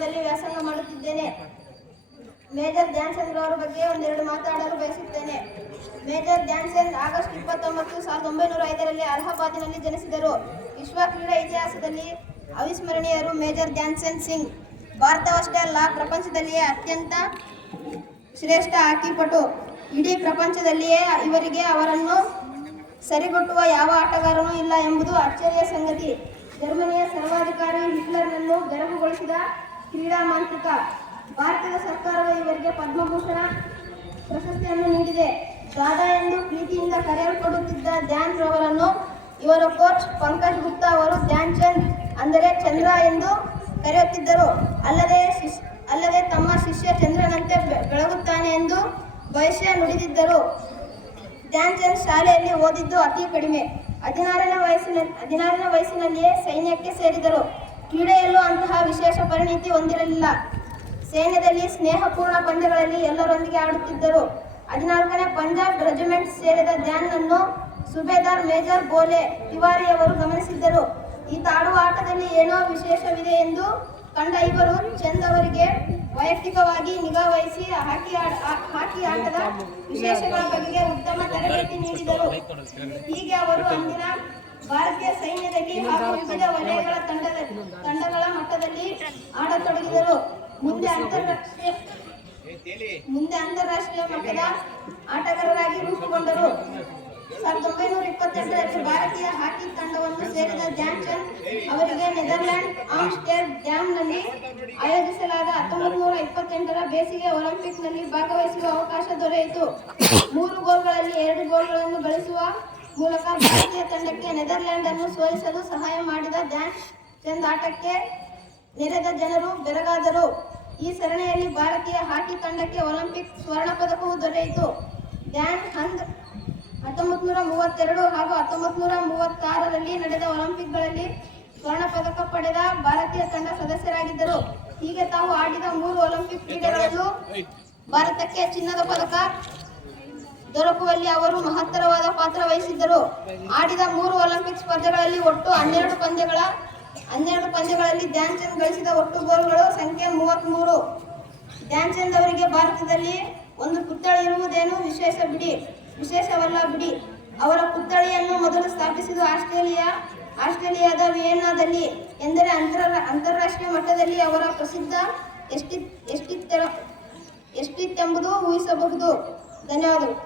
ವಿಭಾಗದಲ್ಲಿ ವ್ಯಾಸಂಗ ಮಾಡುತ್ತಿದ್ದೇನೆ. ಮೇಜರ್ ಧ್ಯಾನ್ ಚಂದ್ ಅವರ ಬಗ್ಗೆ ಒಂದೆರಡು ಮಾತಾಡಲು ಬಯಸುತ್ತೇನೆ. ಮೇಜರ್ ಧ್ಯಾನ್ ಚಂದ್ ಆಗಸ್ಟ್ 29, 1905ರಲ್ಲಿ ಅಲಹಾಬಾದಿನಲ್ಲಿ ಜನಿಸಿದರು. ವಿಶ್ವ ಕ್ರೀಡಾ ಇತಿಹಾಸದಲ್ಲಿ ಅವಿಸ್ಮರಣೀಯರು ಮೇಜರ್ ಧ್ಯಾನ್ ಚಂದ್ ಸಿಂಗ್. ಭಾರತವಷ್ಟೇ ಅಲ್ಲ, ಪ್ರಪಂಚದಲ್ಲಿಯೇ ಅತ್ಯಂತ ಶ್ರೇಷ್ಠ ಹಾಕಿಪಟು. ಇಡೀ ಪ್ರಪಂಚದಲ್ಲಿಯೇ ಅವರನ್ನು ಸರಿಗಟ್ಟುವ ಯಾವ ಆಟಗಾರನೂ ಇಲ್ಲ ಎಂಬುದು ಅಚ್ಚರಿಯ ಸಂಗತಿ. ಜರ್ಮನಿಯ ಸರ್ವಾಧಿಕಾರಿ ಹಿಟ್ಲರ್ನನ್ನು ಬೆರಗುಗೊಳಿಸಿದ ಕ್ರೀಡಾ ಮಾಂತ್ರಿಕ. ಭಾರತದ ಸರ್ಕಾರವು ಇವರಿಗೆ ಪದ್ಮಭೂಷಣ ಪ್ರಶಸ್ತಿಯನ್ನು ನೀಡಿದೆ. ದಾದಾ ಎಂದು ಪ್ರೀತಿಯಿಂದ ಕರೆಯಲ್ಪಡುತ್ತಿದ್ದ ಧ್ಯಾನ್ ರವರನ್ನು ಇವರ ಕೋಚ್ ಪಂಕಜ್ ಗುಪ್ತಾ ಅವರು ಧ್ಯಾನ್ ಚಂದ್ ಅಂದರೆ ಚಂದ್ರ ಎಂದು ಕರೆಯುತ್ತಿದ್ದರು. ಅಲ್ಲದೆ ತಮ್ಮ ಶಿಷ್ಯ ಚಂದ್ರನಂತೆ ಬೆಳಗುತ್ತಾನೆ ಎಂದು ಭವಿಷ್ಯ ನುಡಿದಿದ್ದರು. ಧ್ಯಾನ್ ಚಂದ್ ಶಾಲೆಯಲ್ಲಿ ಓದಿದ್ದು ಅತಿ ಕಡಿಮೆ. 16ನೇ ವಯಸ್ಸಿನಲ್ಲಿಯೇ ಸೈನ್ಯಕ್ಕೆ ಸೇರಿದರು. ಕ್ರೀಡೆಯಲ್ಲೂ ಅಂತಹ ವಿಶೇಷ ಪರಿಣಿತಿ ಹೊಂದಿರಲಿಲ್ಲ. ಸೈನ್ಯದಲ್ಲಿ ಸ್ನೇಹಪೂರ್ಣ ಪಂದ್ಯಗಳಲ್ಲಿ ಎಲ್ಲರೊಂದಿಗೆ ಆಡುತ್ತಿದ್ದರು. 14ನೇ ಪಂಜಾಬ್ ರೆಜಿಮೆಂಟ್ ಸೇರಿದ ಧ್ಯಾನ್ನನ್ನು ಸುಬೇದಾರ್ ಮೇಜರ್ ಬೋಲೆ ತಿವಾರಿಯವರು ಗಮನಿಸಿದ್ದರು. ಈತ ಆಡುವ ಆಟದಲ್ಲಿ ಏನೋ ವಿಶೇಷವಿದೆ ಎಂದು ಕಂಡ ಇವರು ಚಂದ್ ಅವರಿಗೆ ವೈಯಕ್ತಿಕವಾಗಿ ನಿಗಾ ವಹಿಸಿ ಹಾಕಿ ಆಟದ ವಿಶೇಷಗಳ ಬಗೆಗೆ ಉತ್ತಮ ತರಬೇತಿ ನೀಡಿದರು. ಹೀಗೆ ಅವರು ಅಂದಿನ ಭಾರತೀಯ ಸೈನ್ಯದಲ್ಲಿ ಹಾಗೂ ವಿವಿಧ ವಲಯಗಳ ತಂಡಗಳ ಮಟ್ಟದಲ್ಲಿ ಆಡತೊಡಗಿದರು. ಮುಂದೆ ಅಂತಾರಾಷ್ಟ್ರೀಯ ಮಟ್ಟದ ಆಟಗಾರರಾಗಿ ರೂಪುಗೊಂಡರು. 1928ರಲ್ಲಿ ಭಾರತೀಯ ಹಾಕಿ ತಂಡವನ್ನು ಸೇರಿದ ಧ್ಯಾನ್ ಚಂದ್ ಅವರಿಗೆ ನೆದರ್ಲ್ಯಾಂಡ್ ಆಮ್ಸ್ಟರ್ಡ್ಯಾಮ್ನಲ್ಲಿ ಆಯೋಜಿಸಲಾದ 1928ರ ಬೇಸಿಗೆ ಒಲಿಂಪಿಕ್ನಲ್ಲಿ ಭಾಗವಹಿಸುವ ಅವಕಾಶ ದೊರೆಯಿತು. 3 ಗೋಲ್ಗಳಲ್ಲಿ 2 ಗೋಲ್ಗಳನ್ನು ಗಳಿಸುವ ಮೂಲಕ ಭಾರತೀಯ ತಂಡಕ್ಕೆ ನೆದರ್ಲ್ಯಾಂಡ್ ಅನ್ನು ಸೋಲಿಸಲು ಸಹಾಯ ಮಾಡಿದ ಧ್ಯಾನ್ ಚಂದ್ ಆಟಕ್ಕೆ ನೆರೆದ ಜನರು ಬೆರಗಾದರು. ಈ ಸರಣಿಯಲ್ಲಿ ಭಾರತೀಯ ಹಾಕಿ ತಂಡಕ್ಕೆ ಒಲಿಂಪಿಕ್ ಸ್ವರ್ಣ ಪದಕವೂ ದೊರೆಯಿತು. ಧ್ಯಾನ್ ಚಂದ್ 1932 ಹಾಗೂ 1936ರಲ್ಲಿ ನಡೆದ ಒಲಿಂಪಿಕ್ಗಳಲ್ಲಿ ಸ್ವರ್ಣ ಪದಕ ಪಡೆದ ಭಾರತೀಯ ತಂಡ ಸದಸ್ಯರಾಗಿದ್ದರು. ಹೀಗೆ ತಾವು ಆಡಿದ 3 ಒಲಿಂಪಿಕ್ ಕ್ರೀಡೆಗಳಲ್ಲೂ ಭಾರತಕ್ಕೆ ಚಿನ್ನದ ಪದಕ ದೊರಕುವಲ್ಲಿ ಅವರು ಮಹತ್ತರವಾದ ಪಾತ್ರ ವಹಿಸಿದ್ದರು. ಆಡಿದ 3 ಒಲಿಂಪಿಕ್ ಸ್ಪರ್ಧೆಗಳಲ್ಲಿ ಒಟ್ಟು 12 ಪಂದ್ಯಗಳಲ್ಲಿ ಧ್ಯಾನ್ ಚಂದ್ ಗಳಿಸಿದ ಒಟ್ಟು ಗೋಲ್ಗಳು ಸಂಖ್ಯೆ 33. ಧ್ಯಾನ್ ಚಂದ್ ಅವರಿಗೆ ಭಾರತದಲ್ಲಿ ಒಂದು ಪುತ್ಥಳಿ ಇರುವುದೇನು ವಿಶೇಷವಲ್ಲ ಬಿಡಿ. ಅವರ ಪುತ್ಥಳಿಯನ್ನು ಮೊದಲು ಸ್ಥಾಪಿಸಿದ ಆಸ್ಟ್ರೇಲಿಯಾದ ವಿಯೆನ್ನಾದಲ್ಲಿ. ಎಂದರೆ ಅಂತಾರಾಷ್ಟ್ರೀಯ ಮಟ್ಟದಲ್ಲಿ ಅವರ ಪ್ರಸಿದ್ಧ ಎಷ್ಟಿತ್ತೆಂಬುದು ಊಹಿಸಬಹುದು. ಧನ್ಯವಾದಗಳು.